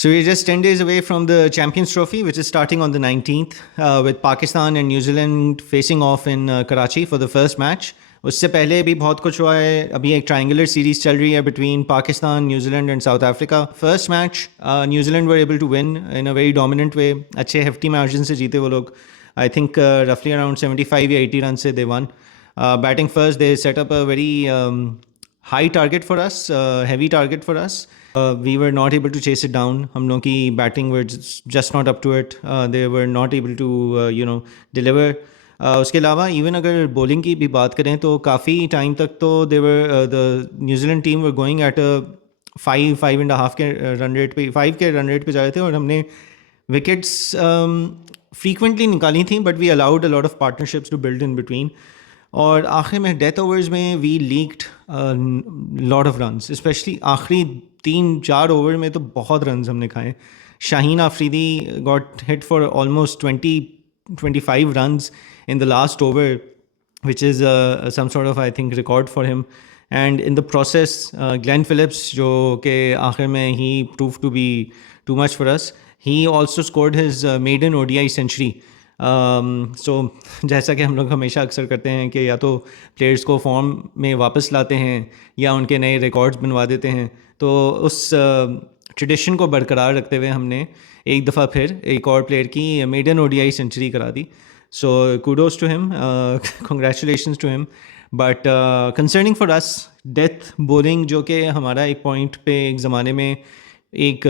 So we're just 10 days away from the Champions Trophy, which is starting on the 19th, with Pakistan and New Zealand facing off in Karachi for the first match. उससे पहले भी बहुत कुछ हुआ है. अभी एक triangular series चल रही है between Pakistan, New Zealand and South Africa. First match, New Zealand were able to win in a very dominant way. अच्छे hefty margin से जीते वो लोग. I think roughly around 75 या 80 runs से they won. Batting first, they set up a very high target for us, heavy target for us. We were not able to chase it down. हम लोग की batting were just not up to it. They were not able to deliver. उसके अलावा इवन अगर बॉलिंग की भी बात करें तो काफ़ी टाइम तक तो they were the New Zealand team were going at a 5.5 के रन रेट पे 5 के रन रेट पे जा रहे थे और हमने विकेट्स फ्रीक्वेंटली निकाली थी but we allowed a lot of partnerships to build in between. और आखिर में डेथ ओवर्स में we leaked lot of runs, specially आखिरी 3-4 ओवर में तो बहुत रन्स हमने खाए. Shaheen Afridi got hit for almost 20-25 runs in the last over, which is some sort of I think record for him. And in the process, Glenn Phillips, जो के आखिर में he proved to be too much for us. He also scored his maiden ODI century. So जैसा कि हम लोग हमेशा अक्सर करते हैं कि या तो प्लेयर्स को फॉर्म में वापस लाते हैं या उनके नए रिकॉर्ड्स बनवा देते हैं, तो उस ट्रेडिशन को बरकरार रखते हुए हमने एक दफ़ा फिर एक और प्लेयर की मेडन ओडीआई सेंचुरी करा दी. So kudos to him, congratulations to him. But concerning for us, death bowling जो कि हमारा एक पॉइंट पे एक ज़माने में एक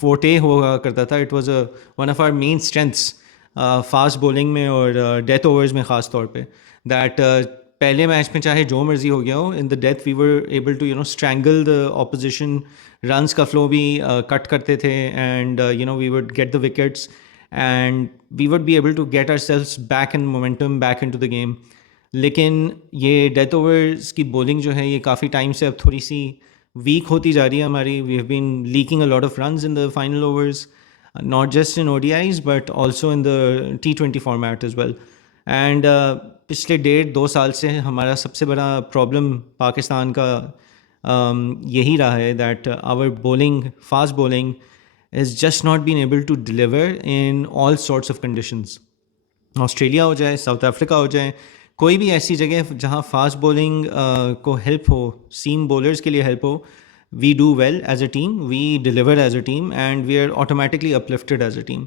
फोटे हुआ करता था, it was one of our main strengths fast bowling में और डेथ ओवर्स में ख़ास तौर पे. दैट पहले मैच में चाहे जो मर्जी हो गया हो, in the death we were able to strangle the opposition. Runs का फ्लो भी कट करते थे and we would get the wickets and we would be able to get ourselves back in momentum, back into the game. लेकिन ये death overs की बॉलिंग जो है ये काफ़ी टाइम से अब थोड़ी सी वीक होती जा रही है हमारी. We have been leaking a lot of runs in the final overs, not just in ODIs but also in the T20 format as well. And पिछले 1.5-2 साल से हमारा सबसे बड़ा प्रॉब्लम पाकिस्तान का यही रहा है that our bowling, fast bowling is just not been able to deliver in all sorts of conditions. Australia हो जाए, साउथ अफ्रीका हो जाए, कोई भी ऐसी जगह जहाँ फास्ट बॉलिंग को हेल्प हो, सीम बॉलर्स के लिए हेल्प हो, we do well as a team, we deliver as a team, and we are automatically uplifted as a team.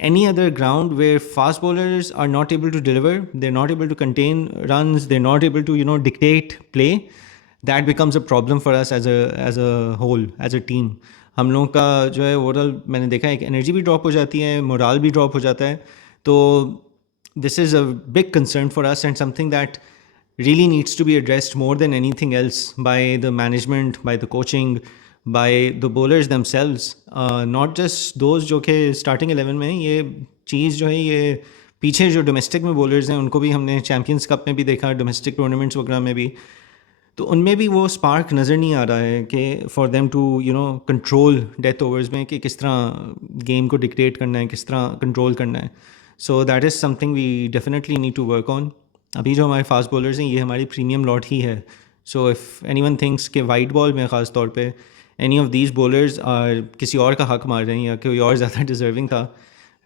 Any other ground where fast bowlers are not able to deliver, they're not able to contain runs, they're not able to dictate play, that becomes a problem for us as a whole, as a team. हम लोगों का जो है ओवरऑल मैंने देखा है कि एनर्जी भी ड्रॉप हो जाती है, मोराल भी ड्रॉप हो जाता है. तो this is a big concern for us and something that really needs to be addressed more than anything else by the management, by the coaching, by the bowlers themselves. Not just those जो कि starting 11 में. ये चीज़ जो है ये पीछे जो डोमेस्टिक में बॉलर्स हैं उनको भी हमने चैम्पियंस कप में भी देखा, डोमेस्टिक टूर्नामेंट्स वगैरह में भी, तो उनमें भी वो स्पार्क नज़र नहीं आ रहा है कि for them to control death overs में कि किस तरह गेम को डिक्टेट करना है, किस तरह कंट्रोल करना है. So that is something we definitely need to work on. अभी जो हमारे फास्ट बॉलर्स हैं ये हमारी प्रीमियम लॉट ही है. सो इफ़ एनीवन थिंक्स कि वाइट बॉल में ख़ास तौर पे एनी ऑफ दीज बॉलर्स किसी और का हक मार रहे हैं या कोई और ज़्यादा डिजर्विंग था,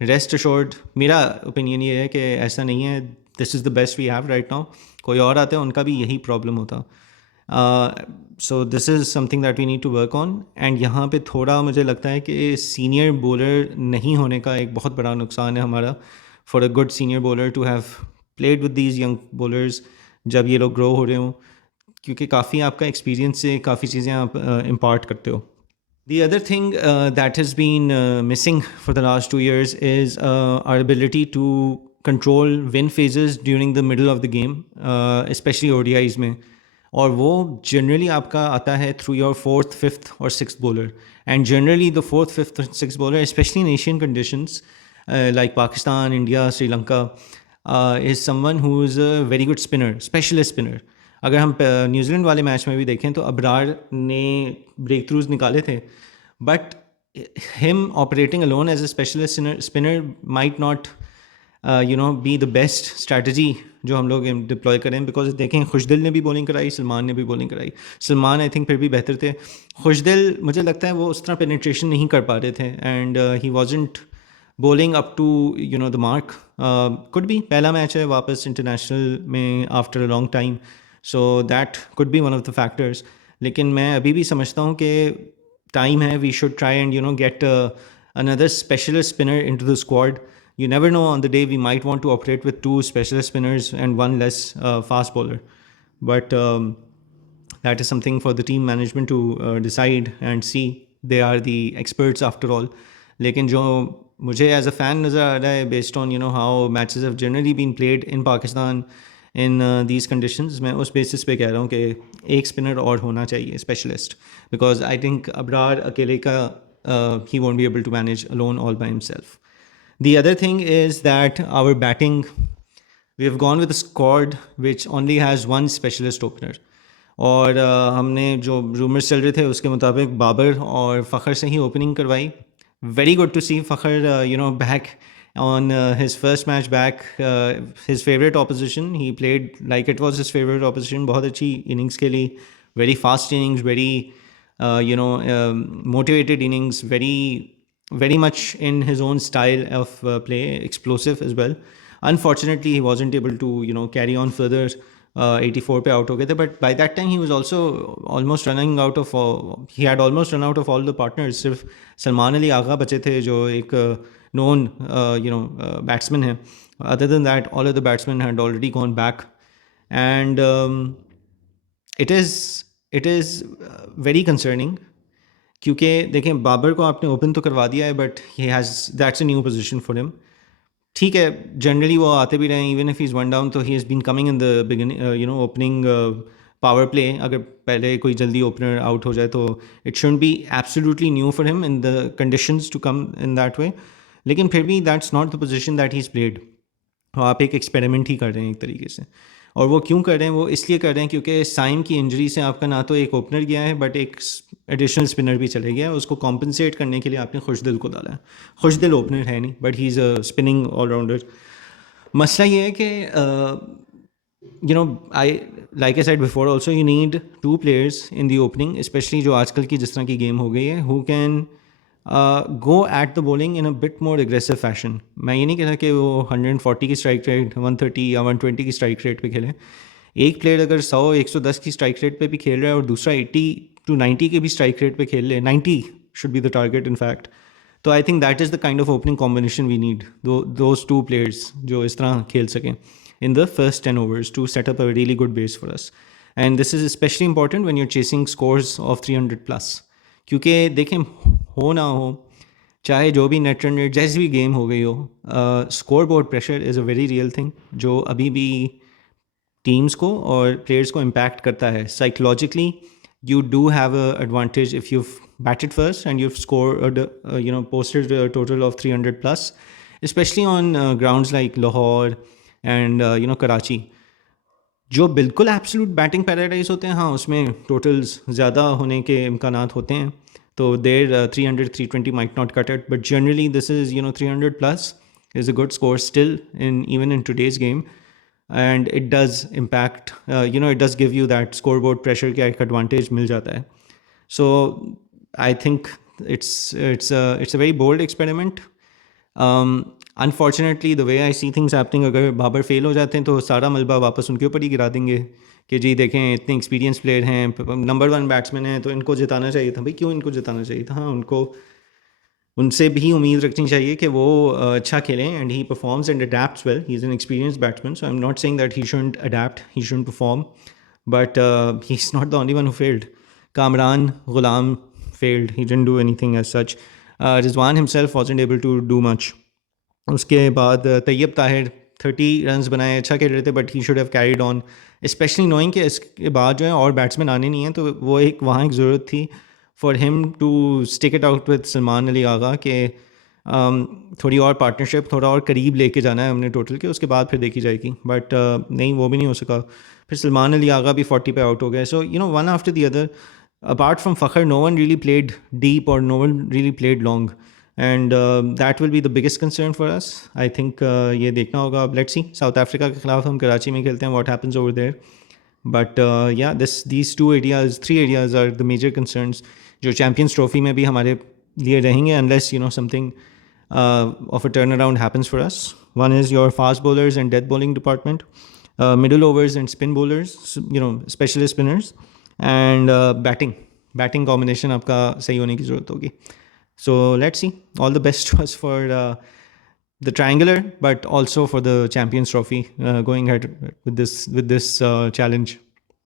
रेस्ट अश्योर्ड, मेरा ओपिनियन ये है कि ऐसा नहीं है. This is the best we have right now. कोई और आते हैं उनका भी यही प्रॉब्लम होता. So this is something that we need to work on. And यहाँ पे थोड़ा मुझे लगता है कि सीनियर बॉलर नहीं होने का एक बहुत बड़ा नुकसान है हमारा. For a good senior bowler to have played with these young bowlers जब ये लोग ग्रो हो रहे हों, क्योंकि काफ़ी आपका एक्सपीरियंस से काफ़ी चीज़ें आप इम्पार्ट करते हो. The other thing that has been missing for the last 2 years is our ability to control win phases during the middle of the game, especially ODIs में. और वो जनरली आपका आता है through your 4th, 5th और 6th bowler. And generally the 4th, 5th and 6th bowler, especially in Asian conditions like Pakistan, India, Sri Lanka, is someone who is a very good spinner, specialist spinner. अगर हम न्यूजीलैंड वाले मैच में भी देखें तो अबरार ने break throughs निकाले थे, but him operating alone as a specialist spinner might not be the best strategy जो हम लोग डिप्लॉय करें. बिकॉज देखें, खुशदिल ने भी बॉलिंग कराई, सलमान ने भी बॉलिंग कराई. सलमान आई थिंक फिर भी बेहतर थे. खुशदिल मुझे लगता है वो उस तरह पेनिट्रेशन नहीं कर पा रहे थे, and he wasn't bowling up to the mark. Could be पहला मैच है वापस इंटरनेशनल में after a long time, so that could be one of the factors. लेकिन मैं अभी भी समझता हूँ कि टाइम है, we should try and get another specialist spinner into the squad. You never know, on the day we might want to operate with two specialist spinners and one less fast bowler. But that is something for the team management to decide and see. They are the experts after all. लेकिन जो मुझे as a fan नज़र आ रहा है, based on how matches have generally been played in Pakistan in these conditions, मैं उस बेसिस पे कह रहा हूँ कि एक स्पिनर और होना चाहिए specialist. Because I think Abrar अकेले का ही won't be able to manage alone all by himself. The other thing is that our batting, we have gone with a squad which only has one specialist opener. और हमने जो रूमर्स चल रहे थे उसके मुताबिक बाबर और फ़खर से ही ओपनिंग करवाई. Very good to see Fakhar, back on his first match back. His favorite opposition. He played like it was his favorite opposition. बहुत अच्छी innings के लिए. Very fast innings. Very, motivated innings. Very, very much in his own style of play. Explosive as well. Unfortunately, he wasn't able to, carry on further. 84 पे out हो गए थे, but by that time he was also almost running out of, he had almost run out of all the partners. सिर्फ सलमान अली आगा बचे थे जो एक known batsman है. Other than that all of the batsman had already gone back, and it is very concerning. क्योंकि देखें, बाबर को आपने ओपन तो करवा दिया है, but he has, that's a new position for him. ठीक है, जनरली वो आते भी रहे, even if he is one down, तो he has been coming in the beginning, opening power play. अगर पहले कोई जल्दी ओपनर आउट हो जाए तो it shouldn't be absolutely new for him in the conditions to come in that way. लेकिन फिर भी that's not the position that he is played. आप एक एक्सपेरिमेंट ही कर रहे हैं एक तरीके से. और वो क्यों कर रहे हैं? वो इसलिए कर रहे हैं क्योंकि साइम की इंजरी से आपका ना तो एक ओपनर गया है, बट एक एडिशनल स्पिनर भी चले गया है. उसको कॉम्पनसेट करने के लिए आपने खुशदिल को डाला है. खुशदिल ओपनर है नहीं, but he is a spinning allrounder. मसला ये है कि I like I said before also, you need two players in the opening, specially जो आजकल की जिस तरह की गेम हो गई है, who can go at the bowling in a bit more aggressive fashion. मैं ये नहीं कह रहा कि वो 140 की स्ट्राइक रेट, 130 या 120 की स्ट्राइक रेट पे खेलें. एक प्लेयर अगर 100-110 की स्ट्राइक रेट पे भी खेल रहा है और दूसरा 80-90 के भी स्ट्राइक रेट पे खेल ले, 90 should be the target in fact, तो I think that is the kind of opening combination we need. Those two players जो इस तरह खेल सकें in the first 10 overs to set up a really good base for us. And this is especially important when you're chasing scores of 300 plus. क्योंकि देखें, हो ना हो, चाहे जो भी नेट रन रेट जैसी भी गेम हो गई हो, score board pressure is a very real thing जो अभी भी टीम्स को और प्लेयर्स को इम्पैक्ट करता है. Psychologically you do have a advantage if you've batted first and you've scored, posted a total of 300 plus, especially on grounds like Lahore and Karachi, जो बिल्कुल एब्सोल्यूट बैटिंग पैराडाइज होते हैं. हाँ, उसमें टोटल्स ज़्यादा होने के इम्कानात होते हैं, तो देर 300-320 might not cut it, but generally this is 300 plus is a good score still even in today's game, and it does impact, it does give you that scoreboard pressure का एक advantage मिल जाता है. So I think it's a very bold experiment. Unfortunately the way I see things happening, अगर बाबर फेल हो जाते हैं तो सारा मलबा वापस उनके ऊपर ही गिरा देंगे कि जी देखें, इतने एक्सपीरियंस प्लेयर हैं, नंबर 1 बैट्समैन हैं, तो इनको जिताना चाहिए था. भाई क्यों इनको जिताना चाहिए था? हाँ, उनको उनसे भी उम्मीद रखनी चाहिए कि वो अच्छा खेलें, and he performs and adapts well. He is an experience batsman, so I am not saying that he shouldn't adapt, he shouldn't perform, but he is not the only one who failed. Kamran Ghulam failed, he didn't do anything as such. Rizwan himself wasn't able to do much. उसके बाद तैयब ताहिर 30 रन्स बनाए, अच्छा खेल रहे थे, but he should have carried on, specially knowing कि इसके बाद जो है और बैट्समैन आने नहीं हैं, तो वो वहाँ एक ज़रूरत थी for him to stick it out with Salman Ali Agha के थोड़ी और पार्टनरशिप, थोड़ा और करीब लेके जाना है हमने टोटल के, उसके बाद फिर देखी जाएगी. बट नहीं, वो भी नहीं हो सका. फिर सलमान अली आगा भी 40 पे आउट हो गए. So one after the other, apart from Fakhar, no one really played deep और no one really played long. And that will be the biggest concern for us. I think ये देखना होगा. अब लेट्स सी, साउथ अफ्रीका के खिलाफ हम कराची में खेलते हैं, what happens over there. But या these two areas, three areas are the major concerns जो चैम्पियंस ट्रॉफी में भी हमारे लिए रहेंगे, unless something of a turnaround happens for us. One is your fast bowlers and death bowling department, middle overs and spin bowlers, specialist spinners, and batting combination आपका सही होने की ज़रूरत होगी. So let's see. All the best to us for the triangular, but also for the Champions Trophy going ahead with this challenge.